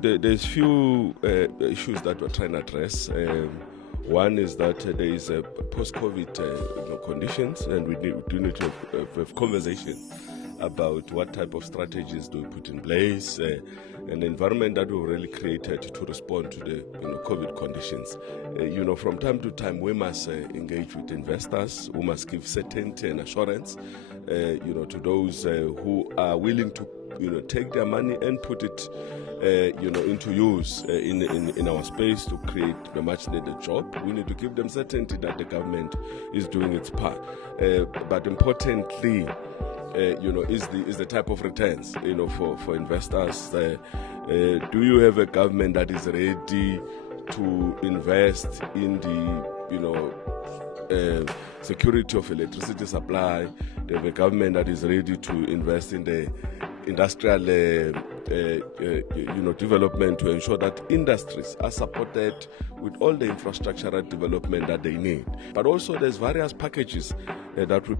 there's few issues that we're trying to address. One is that there is a post-COVID conditions, and we do need to have conversation about what type of strategies do we put in place, an environment that we really created to respond to the COVID conditions. From time to time we must engage with investors, we must give certainty and assurance, to those who are willing to take their money and put it into use in our space to create a much needed job. We need to give them certainty that the government is doing its part. But importantly, is the type of returns, for investors. Do you have a government that is ready to invest in the security of electricity supply? They have a government that is ready to invest in the industrial development to ensure that industries are supported with all the infrastructural development that they need. But also there's various packages that we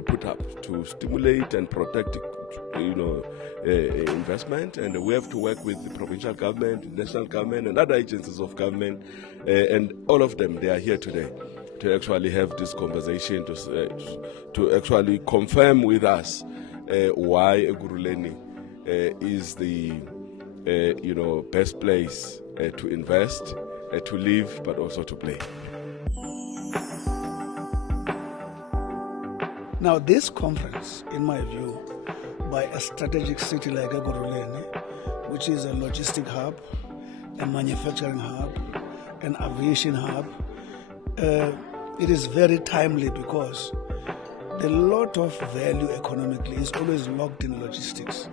put up to stimulate and protect investment, and we have to work with the provincial government, national government, and other agencies of government, and all of them, they are here today to actually have this conversation, to actually confirm with us why Ekurhuleni is the best place to invest, to live, but also to play. Now, this conference, in my view, by a strategic city like Ekurhuleni, which is a logistic hub, a manufacturing hub, an aviation hub, it is very timely because the lot of value economically is always locked in logistics.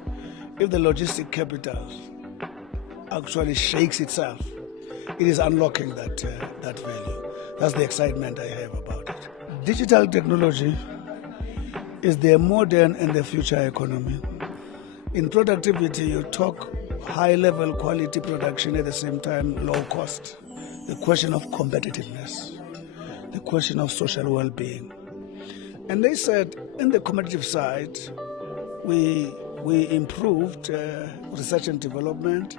If the logistic capital actually shakes itself, it is unlocking that value. That's the excitement I have about it. Digital technology is the modern and the future economy. In productivity, you talk high-level quality production at the same time low cost. The question of competitiveness, the question of social well-being. And they said, in the competitive side, we improved research and development,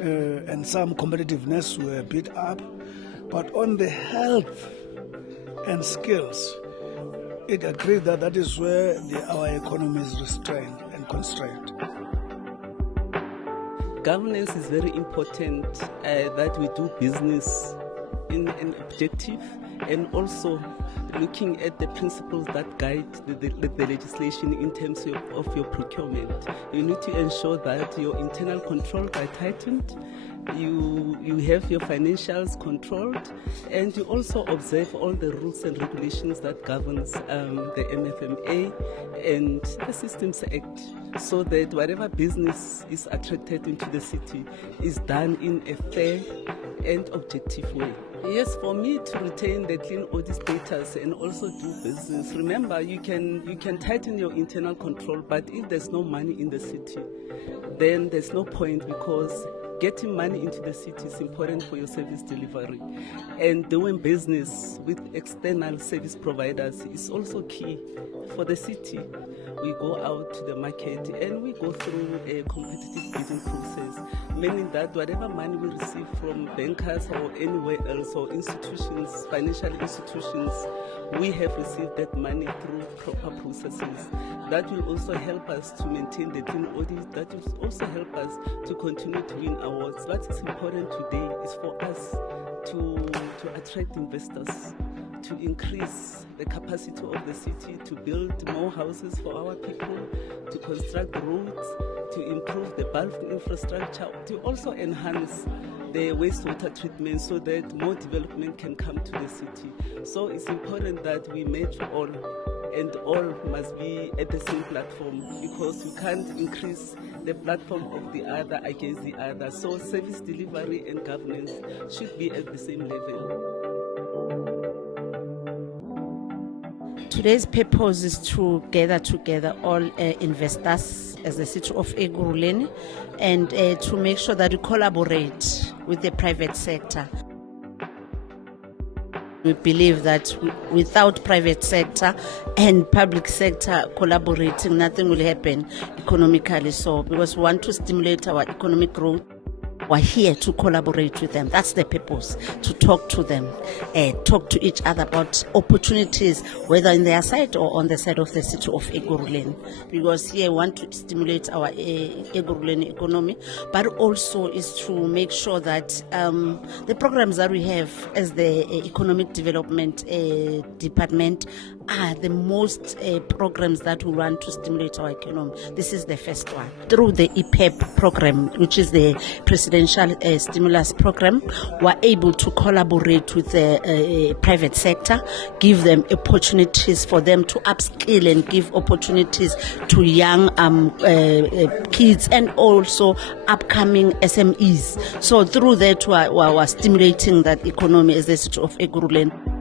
and some competitiveness were beat up. But on the health and skills, it agreed that is where our economy is restrained and constrained. Governance is very important, that we do business in an objective, and also looking at the principles that guide the legislation in terms of your procurement. You need to ensure that your internal controls are tightened, you have your financials controlled, and you also observe all the rules and regulations that governs the MFMA and the Systems Act, so that whatever business is attracted into the city is done in a fair and objective way. Yes, for me to retain the clean audit status and also do business, remember you can tighten your internal control, but if there's no money in the city, then there's no point, because getting money into the city is important for your service delivery. And doing business with external service providers is also key for the city. We go out to the market and we go through a competitive bidding process, meaning that whatever money we receive from bankers or anywhere else, or institutions, financial institutions, we have received that money through proper processes. That will also help us to maintain the clean audit. That will also help us to continue to win awards. What is important today is for us to attract investors, to increase the capacity of the city, to build more houses for our people, to construct roads, to improve the bulk infrastructure, to also enhance the wastewater treatment so that more development can come to the city. So it's important that we match all, and all must be at the same platform, because you can't increase the platform of the other against the other. So service delivery and governance should be at the same level. Today's purpose is to gather together all investors as the city of Ekurhuleni, and to make sure that we collaborate with the private sector. We believe that without private sector and public sector collaborating, nothing will happen economically. So, because we want to stimulate our economic growth. We're here to collaborate with them. That's the purpose, to talk to them, talk to each other about opportunities, whether in their side or on the side of the city of Ekurhuleni. Because here we want to stimulate our Ekurhuleni economy, but also is to make sure that the programs that we have as the Economic Development Department are the most programs that we want to stimulate our economy. This is the first one. Through the EPEP program, which is the Presidential Stimulus Program, we're able to collaborate with the private sector, give them opportunities for them to upskill and give opportunities to young kids and also upcoming SMEs. So through that, we're stimulating that economy as the city of Ekurhuleni.